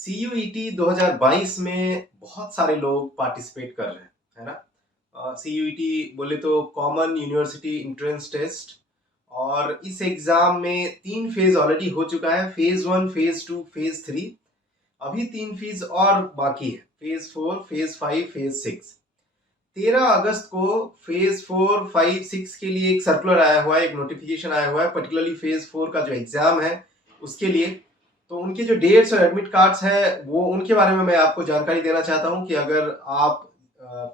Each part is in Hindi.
CUET 2022 में बहुत सारे लोग पार्टिसिपेट कर रहे हैं, है ना? CUET बोले तो कॉमन यूनिवर्सिटी एंट्रेंस टेस्ट। और इस एग्जाम में 3 फेज ऑलरेडी हो चुका है, फेज 1, फेज 2, फेज 3। अभी 3 फेज और बाकी है, फेज 4, फेज 5, फेज 6। 13 अगस्त को फेज 4, 5, 6 के लिए एक सर्कुलर आया हुआ है, एक नोटिफिकेशन आया हुआ है, पर्टिकुलरली फेज 4 का जो एग्जाम है उसके लिए। तो उनके जो डेट्स और एडमिट कार्ड्स है वो उनके बारे में मैं आपको जानकारी देना चाहता हूं कि अगर आप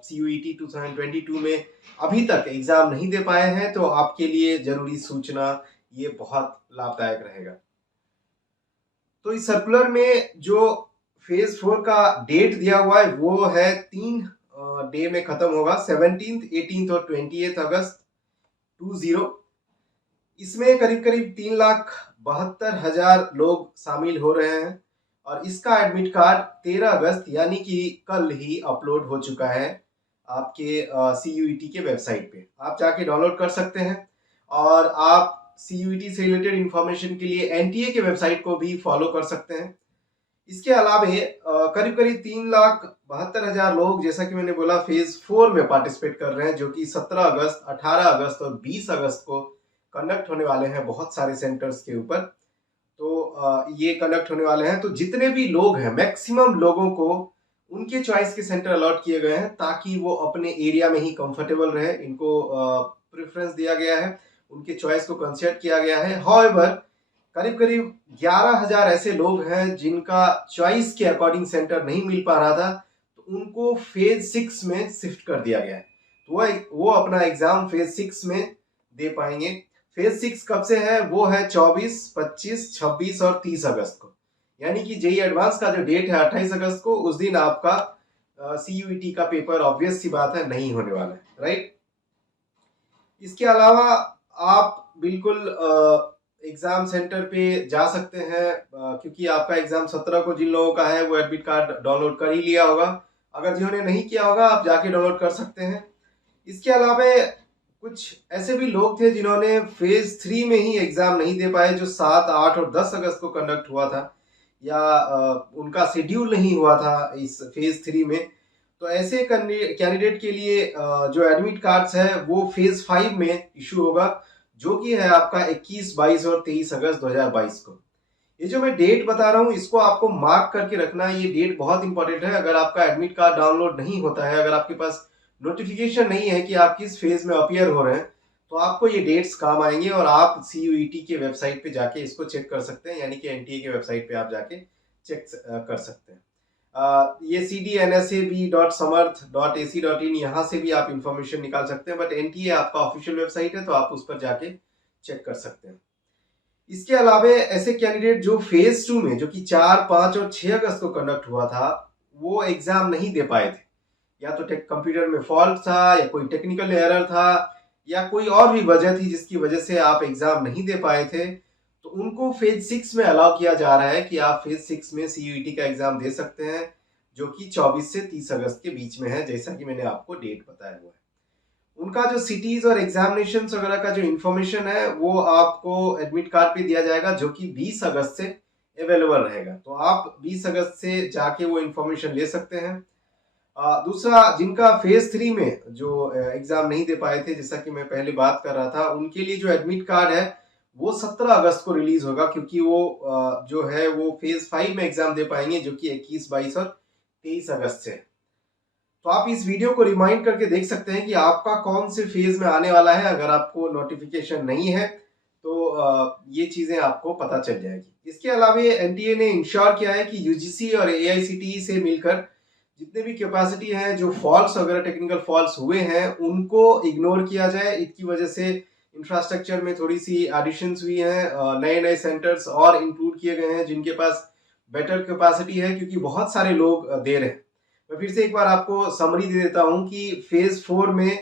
CUET 2022 में अभी तक एग्जाम नहीं दे पाए हैं तो आपके लिए जरूरी सूचना ये बहुत लाभदायक रहेगा। तो इस सर्कुलर में जो फेज 4 का डेट दिया हुआ है वो है 3 डे में खत्म होगा, 17th, 18th और 28th अगस्त 20। इसमें करीब करीब 3,72,000 लोग शामिल हो रहे हैं और इसका एडमिट कार्ड 13 अगस्त यानी कि कल ही अपलोड हो चुका है आपके CUET के वेबसाइट पे। आप जाके डाउनलोड कर सकते हैं और आप CUET से रिलेटेड इंफॉर्मेशन के लिए NTA के वेबसाइट को भी फॉलो कर सकते हैं। इसके अलावे करीब करीब 3,72,000 लोग, जैसा कि मैंने बोला, फेज 4 में पार्टिसिपेट कर रहे हैं, जो कि 17 अगस्त, 18 अगस्त और 20 अगस्त को कंडक्ट होने वाले हैं बहुत सारे सेंटर्स के ऊपर। तो ये कंडक्ट होने वाले हैं। तो जितने भी लोग हैं, मैक्सिमम लोगों को उनके चॉइस के सेंटर अलॉट किए गए हैं ताकि वो अपने एरिया में ही कंफर्टेबल रहे। इनको प्रेफरेंस दिया गया है, उनके चॉइस को कंसिडर किया गया है। हाउएवर करीब करीब 11,000 ऐसे लोग हैं जिनका चॉइस के अकॉर्डिंग सेंटर नहीं मिल पा रहा था, तो उनको फेज 6 में शिफ्ट कर दिया गया है। तो वो अपना एग्जाम फेज 6 में दे पाएंगे। फेज 6 कब से है? वो है 24, 25, 26 और 30 अगस्त को। यानी कि जेई एडवांस का जो डेट है 28 अगस्त को, उस दिन आपका CUET का पेपर ऑब्वियस सी बात है नहीं होने वाला है, राइट? इसके अलावा आप बिल्कुल एग्जाम सेंटर पे जा सकते हैं, क्योंकि आपका एग्जाम 17 को जिन लोगों का है वो एडमिट कार्ड डाउनलोड कर ही लिया होगा। अगर जिन्होंने नहीं किया होगा आप जाके डाउनलोड कर सकते हैं। इसके अलावा कुछ ऐसे भी लोग थे जिन्होंने फेज 3 में ही एग्जाम नहीं दे पाए, जो 7, 8 और 10 अगस्त को कंडक्ट हुआ था, या उनका शेड्यूल नहीं हुआ था इस फेज 3 में। तो ऐसे कैंडिडेट के लिए जो एडमिट कार्ड्स है वो फेज 5 में इशू होगा, जो कि है आपका 21, 22 और 23 अगस्त 2022 को। ये जो मैं डेट बता रहा हूँ इसको आपको मार्क करके रखना, ये डेट बहुत इंपॉर्टेंट है। अगर आपका एडमिट कार्ड डाउनलोड नहीं होता है, अगर आपके पास नोटिफिकेशन नहीं है कि आप किस फेज में अपीयर हो रहे हैं, तो आपको ये डेट्स काम आएंगे और आप CUET के वेबसाइट पे जाके इसको चेक कर सकते हैं, यानी कि NTA के वेबसाइट पे आप जाके चेक कर सकते हैं। ये cdnsab.samarth.ac.in, यहाँ से भी आप इंफॉर्मेशन निकाल सकते हैं, बट NTA आपका ऑफिशियल वेबसाइट है तो आप उस पर जाके चेक कर सकते हैं। इसके अलावा ऐसे कैंडिडेट जो फेज 2 में, जो कि 4, 5 और 6 अगस्त को कंडक्ट हुआ था, वो एग्जाम नहीं दे पाए थे, या तो कंप्यूटर में फॉल्ट था, या कोई टेक्निकल एरर था, या कोई और भी वजह थी जिसकी वजह से आप एग्जाम नहीं दे पाए थे, तो उनको फेज 6 में अलाउ किया जा रहा है कि आप फेज 6 में CUET का एग्जाम दे सकते हैं, जो कि 24 से 30 अगस्त के बीच में है, जैसा कि मैंने आपको डेट बताया हुआ है। उनका जो सिटीज और एग्जामिनेशन वगैरह का जो इंफॉर्मेशन है वो आपको एडमिट कार्ड पे दिया जाएगा, जो कि 20 अगस्त से अवेलेबल रहेगा। तो आप 20 अगस्त से जाके वो इंफॉर्मेशन ले सकते हैं। दूसरा, जिनका फेज 3 में जो एग्जाम नहीं दे पाए थे, जैसा कि मैं पहले बात कर रहा था, उनके लिए जो एडमिट कार्ड है वो 17 अगस्त को रिलीज होगा, क्योंकि वो जो है वो फेज 5 में एग्जाम दे पाएंगे, जो कि 21, 22 और 23 अगस्त से। तो आप इस वीडियो को रिमाइंड करके देख सकते हैं कि आपका कौन से फेज में आने वाला है। अगर आपको नोटिफिकेशन नहीं है तो ये चीजें आपको पता चल जाएगी। इसके अलावा NTA ने इंश्योर किया है कि UGC और AICTE से मिलकर जितने भी कैपेसिटी है, जो फॉल्ट्स वगैरह टेक्निकल फॉल्ट्स हुए हैं, उनको इग्नोर किया जाए। इसकी वजह से इंफ्रास्ट्रक्चर में थोड़ी सी एडिशंस हुई हैं, नए नए सेंटर्स और इंक्लूड किए गए हैं जिनके पास बेटर कैपेसिटी है, क्योंकि बहुत सारे लोग दे रहे हैं। मैं फिर से एक बार आपको समरी दे देता हूं कि फेज 4 में,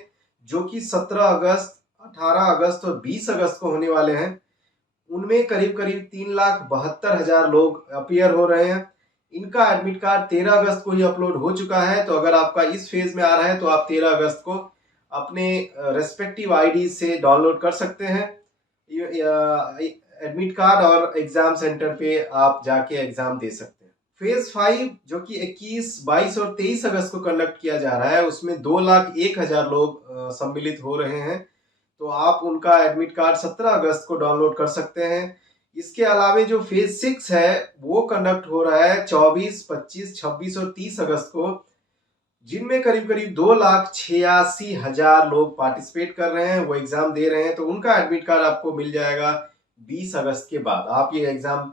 जो कि 17 अगस्त, 18 अगस्त और 20 अगस्त को होने वाले हैं, उनमें करीब करीब 3,72,000 लोग अपीयर हो रहे हैं। इनका एडमिट कार्ड 13 अगस्त को ही अपलोड हो चुका है। तो अगर आपका इस फेज में आ रहा है तो आप 13 अगस्त को अपने रेस्पेक्टिव आईडी से डाउनलोड कर सकते हैं एडमिट कार्ड, और एग्जाम सेंटर पे आप जाके एग्जाम दे सकते हैं। फेज 5 जो कि 21, 22 और 23 अगस्त को कंडक्ट किया जा रहा है, उसमें 2,01,000 लोग सम्मिलित हो रहे हैं। तो आप उनका एडमिट कार्ड 17 अगस्त को डाउनलोड कर सकते हैं। इसके अलावे जो फेज 6 है वो कंडक्ट हो रहा है 24, 25, 26 और 30 अगस्त को, जिनमें करीब करीब 2,86,000 लोग पार्टिसिपेट कर रहे हैं, वो एग्जाम दे रहे हैं। तो उनका एडमिट कार्ड आपको मिल जाएगा 20 अगस्त के बाद। आप ये एग्जाम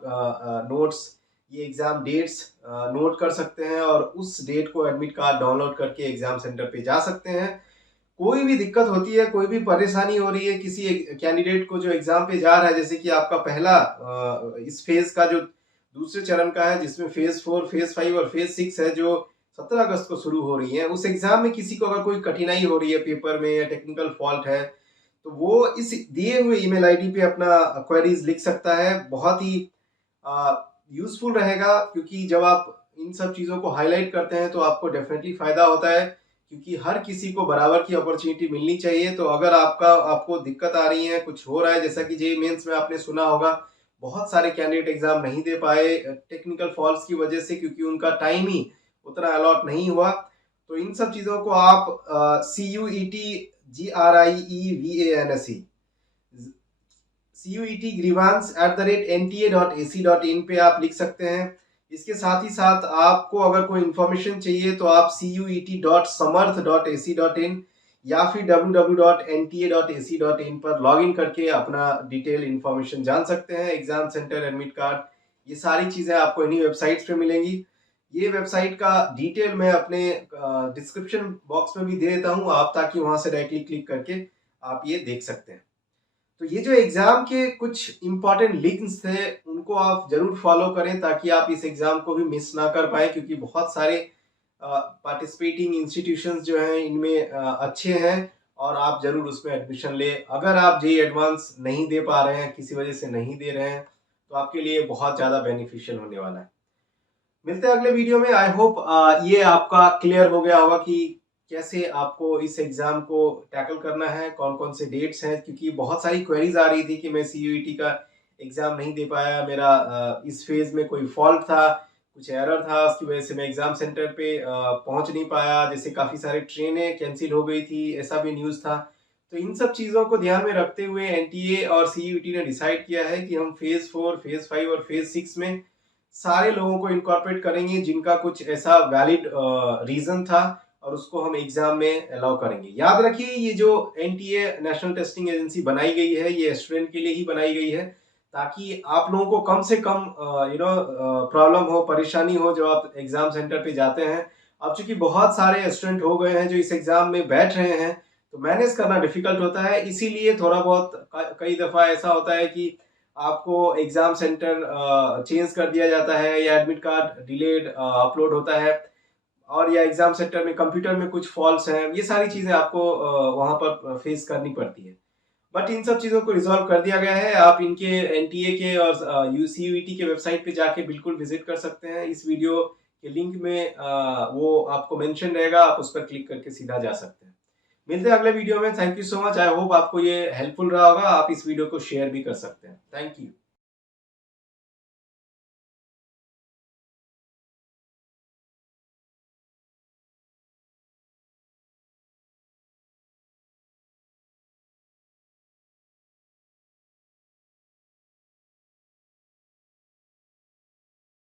नोट्स, ये एग्जाम डेट्स नोट कर सकते हैं और उस डेट को एडमिट कार्ड डाउनलोड करके एग्जाम सेंटर पे जा सकते हैं। कोई भी दिक्कत होती है, कोई भी परेशानी हो रही है किसी कैंडिडेट को जो एग्जाम पे जा रहा है, जैसे कि आपका पहला इस फेज का जो दूसरे चरण का है, जिसमें फेज 4, फेज 5 और फेज 6 है, जो 17 अगस्त को शुरू हो रही है, उस एग्जाम में किसी को अगर कोई कठिनाई हो रही है पेपर में या टेक्निकल फॉल्ट है, तो वो इस दिए हुए ईमेल आईडी पे अपना क्वेरीज लिख सकता है। बहुत ही यूजफुल रहेगा, क्योंकि जब आप इन सब चीज़ों को हाईलाइट करते हैं तो आपको डेफिनेटली फायदा होता है, क्योंकि हर किसी को बराबर की अपॉर्चुनिटी मिलनी चाहिए। तो अगर आपको दिक्कत आ रही है, कुछ हो रहा है, जैसा कि जेईई मेंस में आपने सुना होगा, बहुत सारे कैंडिडेट एग्जाम नहीं दे पाए टेक्निकल फॉल्ट्स की वजह से, क्योंकि उनका टाइम ही उतना अलॉट नहीं हुआ। तो इन सब चीज़ों को आप CUET-GRIEVANS@nta.ac.in पे आप लिख सकते हैं। इसके साथ ही साथ आपको अगर कोई इंफॉर्मेशन चाहिए तो आप CUET.samarth.ac.in या फिर www.nta.ac.in पर लॉगिन करके अपना डिटेल इंफॉर्मेशन जान सकते हैं। एग्जाम सेंटर, एडमिट कार्ड, ये सारी चीज़ें आपको इन्हीं वेबसाइट्स पे मिलेंगी। ये वेबसाइट का डिटेल मैं अपने डिस्क्रिप्शन बॉक्स में भी दे देता हूँ आप, ताकि वहां से डायरेक्टली क्लिक करके आप ये देख सकते हैं। तो ये जो एग्जाम के कुछ इंपॉर्टेंट लिंक्स थे, उनको आप जरूर फॉलो करें, ताकि आप इस एग्जाम को भी मिस ना कर पाए, क्योंकि बहुत सारे पार्टिसिपेटिंग इंस्टीट्यूशंस जो हैं इनमें अच्छे हैं, और आप जरूर उसमें एडमिशन ले। अगर आप जेईई एडवांस नहीं दे पा रहे हैं, किसी वजह से नहीं दे रहे हैं, तो आपके लिए बहुत ज़्यादा बेनिफिशियल होने वाला है। मिलते हैं अगले वीडियो में। आई होप ये आपका क्लियर हो गया होगा कि कैसे आपको इस एग्जाम को टैकल करना है, कौन कौन से डेट्स हैं, क्योंकि बहुत सारी क्वेरीज आ रही थी कि मैं CUET का एग्जाम नहीं दे पाया, मेरा इस फेज में कोई फॉल्ट था, कुछ एरर था, उसकी वजह से मैं एग्जाम सेंटर पे पहुंच नहीं पाया, जैसे काफ़ी सारी ट्रेनें कैंसिल हो गई थी, ऐसा भी न्यूज़ था। तो इन सब चीज़ों को ध्यान में रखते हुए एनटीए और CUET ने डिसाइड किया है कि हम फेज 4, फेज 5 और फेज 6 में सारे लोगों को इनकॉर्पोरेट करेंगे जिनका कुछ ऐसा वैलिड रीजन था, और उसको हम एग्जाम में अलाउ करेंगे। याद रखिए, ये जो एनटीए नेशनल टेस्टिंग एजेंसी बनाई गई है, ये स्टूडेंट के लिए ही बनाई गई है, ताकि आप लोगों को कम से कम प्रॉब्लम हो, परेशानी हो जब आप एग्जाम सेंटर पे जाते हैं। अब चूंकि बहुत सारे स्टूडेंट हो गए हैं जो इस एग्जाम में बैठ रहे हैं, तो मैनेज करना डिफिकल्ट होता है, इसीलिए थोड़ा बहुत कई दफा ऐसा होता है कि आपको एग्जाम सेंटर चेंज कर दिया जाता है, या एडमिट कार्ड डिलेड अपलोड होता है, और या एग्जाम सेंटर में कंप्यूटर में कुछ फॉल्ट्स हैं, ये सारी चीजें आपको वहां पर फेस करनी पड़ती है। बट इन सब चीजों को रिजॉल्व कर दिया गया है। आप इनके एनटीए के और CUET के वेबसाइट पे जाके बिल्कुल विजिट कर सकते हैं। इस वीडियो के लिंक में वो आपको मेंशन रहेगा, आप उस पर क्लिक करके सीधा जा सकते हैं। मिलते हैं अगले वीडियो में। Thank you so much. I hope आपको ये हेल्पफुल रहा होगा। आप इस वीडियो को शेयर भी कर सकते हैं। Thank you.